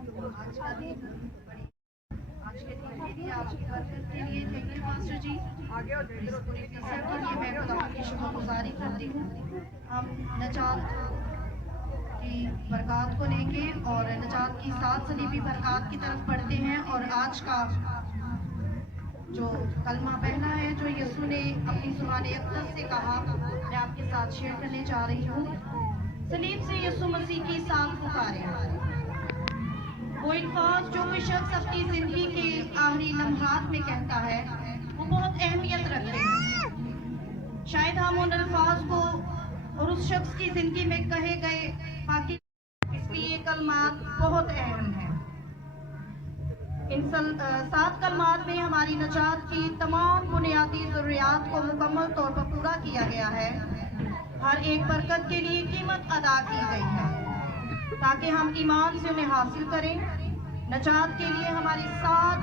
آج کا دن آج کے دن کے لیے آپ کی برکت کے لیے تھینک یو ماسٹر جی. اس پورے فیصد کے لیے میں خدا کی شکر گزاری کرتی ہوں. ہم نجات کی برکات کو لے کے اور نجات کی 7 صلیبی برکات کی طرف بڑھتے ہیں. اور آج کا جو کلمہ پہلا ہے جو یسوع نے اپنی زبان اقدس سے کہا میں آپ کے ساتھ شیئر کرنے جا رہی ہوں. صلیب سے یسوع مسیح کی 7 پکاریں. وہ الفاظ جو کوئی شخص اپنی زندگی کے آخری لمحات میں کہتا ہے وہ بہت اہمیت رکھتے ہیں. شاید ہم ان الفاظ کو اور اس شخص کی زندگی میں کہے گئے باقی اس لیے یہ کلمات بہت اہم ہیں. ان 7 کلمات میں ہماری نجات کی تمام بنیادی ضروریات کو مکمل طور پر پورا کیا گیا ہے. ہر ایک برکت کے لیے قیمت ادا کی گئی ہے تاکہ ہم ایمان سے انہیں حاصل کریں. نجات کے لیے ہماری 7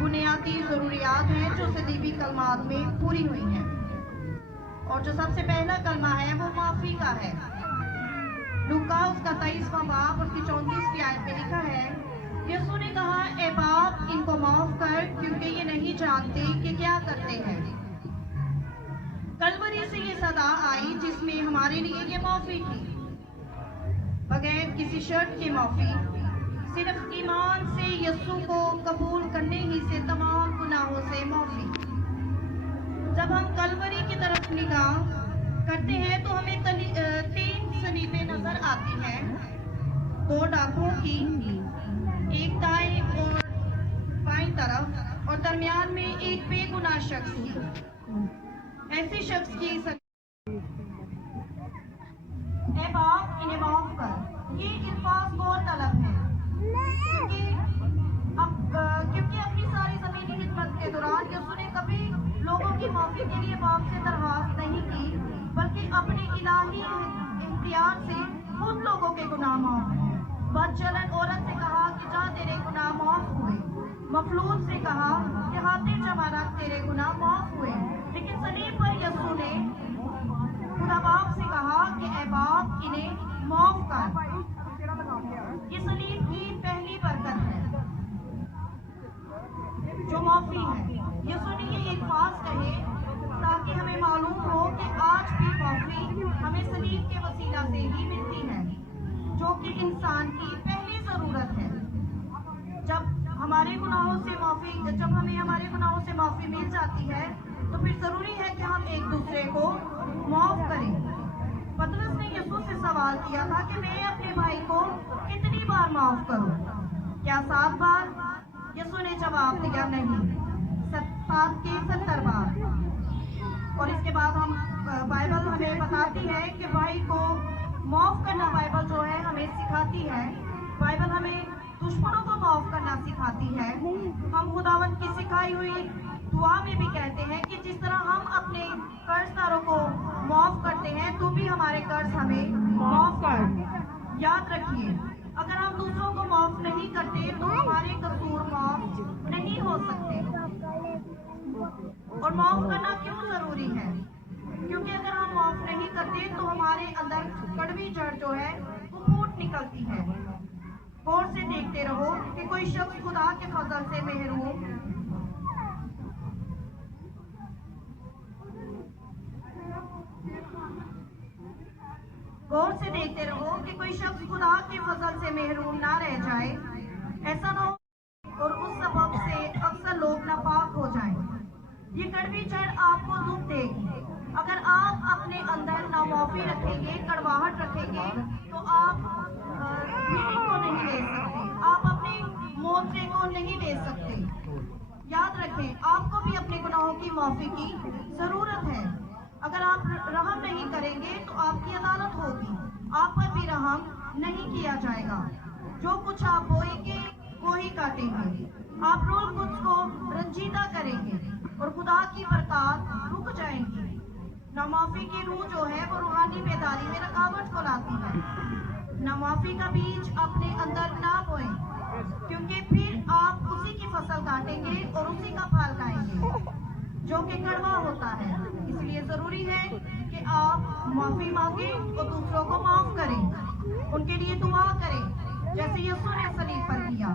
بنیادی ضروریات ہیں جو صلیبی کلمات میں پوری ہوئی ہیں. اور جو سب سے پہلا کلمہ ہے وہ معافی کا ہے. لوکا اس کا 23واں باب اس کی 34ویں آیت میں لکھا ہے یسوع نے کہا اے باپ ان کو معاف کر کیونکہ یہ نہیں جانتے کہ کیا کرتے ہیں. کلوری سے یہ صدا آئی جس میں ہمارے لیے یہ معافی تھی. بغیر کسی شرط کے معافی صرف ایمان سے یسوع کو قبول کرنے ہی سے تمام گناہوں سے معافی. جب ہم کلوری کی طرف نگاہ کرتے ہیں تو ہمیں 3 صلیبیں نظر آتی ہیں. 2 ڈاکوں کی ایک دائیں اور بائیں طرف اور درمیان میں ایک بے گناہ شخص کی. ایسے شخص کی اے باپ انہیں معاف کر. یہ الفاظ بہت طلب ہے کیونکہ اپنی ساری زمینی خدمت کے دوران یسوع نے کبھی لوگوں کی معافی کے لیے باپ سے درخواست نہیں کی بلکہ اپنے الہی اختیار سے خود لوگوں کے گناہ معاف کیے. بد چلن عورت سے کہا کہ جا تیرے گناہ معاف ہوئے. مفلوج سے کہا کہ خاطر جمع رکھ تیرے گناہ معاف ہوئے. لیکن صلیب پر یسوع نے خدا باپ سے کہا کہ اے باپ انہیں معاف کر. یہ صلیب کی پہلی برکت ہے جو معافی ہے. یسوع نے یہ الفاظ کہے تاکہ ہمیں معلوم ہو کہ آج بھی معافی ہمیں صلیب کے وسیلہ سے ہی ملتی ہے جو کہ انسان کی پہلی ضرورت ہے. جب ہمیں ہمارے گناہوں سے معافی مل جاتی ہے تو پھر ضروری ہے کہ ہم ایک دوسرے کو معاف کریں. پطرس نے یسوع سے سوال کیا تھا کہ میں اپنے بھائی کو کتنی بار معاف کروں؟ کیا 7 بار؟ یسوع نے جواب دیا نہیں، 7 کے 70 بار. اور اس کے بعد بائبل ہمیں بتاتی ہے کہ بھائی کو معاف کرنا بائبل جو ہے ہمیں سکھاتی ہے. بائبل ہمیں دشمنوں کو معاف کرنا سکھاتی ہے. ہم خداوند کی سکھائی ہوئی دعا میں بھی کہتے ہیں کہ جس طرح ہم اپنے قرض داروں کو معاف کرتے ہیں تو بھی ہمارے قرض ہمیں معاف کر. یاد رکھیے اگر ہم دوسروں کو معاف نہیں کرتے تو ہمارے قصور معاف نہیں ہو سکتے. اور معاف کرنا کیوں ضروری ہے؟ کیونکہ اگر ہم معاف نہیں کرتے تو ہمارے اندر کڑوی جڑ جو ہے وہ پھوٹ نکلتی ہے. غور سے دیکھتے رہو کہ کوئی شخص خدا کے فضل سے محروم نہ رہ جائے. ایسا نہ ہو اور اس سبب سے اکثر لوگ ناپاک ہو جائیں. یہ کڑوی جڑ آپ کو دکھ دے گی. اگر آپ اپنے اندر نامعافی رکھیں گے، کڑواہٹ رکھیں گے تو آپ ہیلنگ کو نہیں لے سکتے، آپ اپنے معاوضے کو نہیں لے سکتے. یاد رکھیں آپ کو بھی اپنے گناہوں کی معافی کی ضرورت ہے. اگر آپ رحم نہیں کریں گے تو آپ کی عدالت ہوگی، آپ پر بھی رحم نہیں کیا جائے گا. جو کچھ آپ بوئیں گے وہی کاٹیں گے. آپ روح القدس کو رنجیدہ کریں گے اور خدا کی برکات رک جائیں گی. نامعافی کی روح جو ہے وہ روحانی بیداری میں رکاوٹ کو لاتی ہے. نامعافی کا بیج اپنے اندر نہ بوئیں کیونکہ پھر آپ اسی کی فصل کاٹیں گے اور اسی کا پھل کھائیں گے جو کہ کڑوا ہوتا ہے. اس لیے ضروری ہے کہ آپ معافی مانگیں اور دوسروں کو معاف کریں، ان کے لیے دعا کریں جیسے یسوع نے صلیب پر کیا.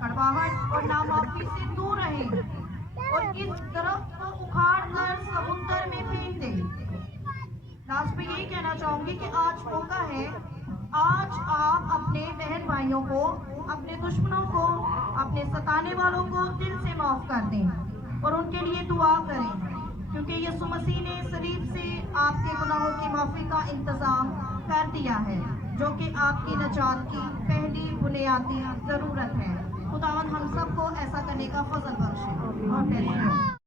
کڑواہٹ اور نامعافی سے دور رہیں اور اس درخت کو اکھاڑ کر سمندر میں پھینک دیں. لاسٹ میں یہی کہنا چاہوں گی کہ آج موقع ہے. آج آپ اپنے بہن بھائیوں کو، اپنے دشمنوں کو، اپنے ستانے والوں کو دل سے معاف کر دیں اور ان کے لیے دعا کریں، کیونکہ یسوع مسیح نے صلیب سے آپ کے گناہوں کی معافی کا انتظام کر دیا ہے، جو کہ آپ کی نجات کی پہلی بنیادی ضرورت ہے. خداوند ہم سب کو ایسا کرنے کا فضل بخشے. God bless you.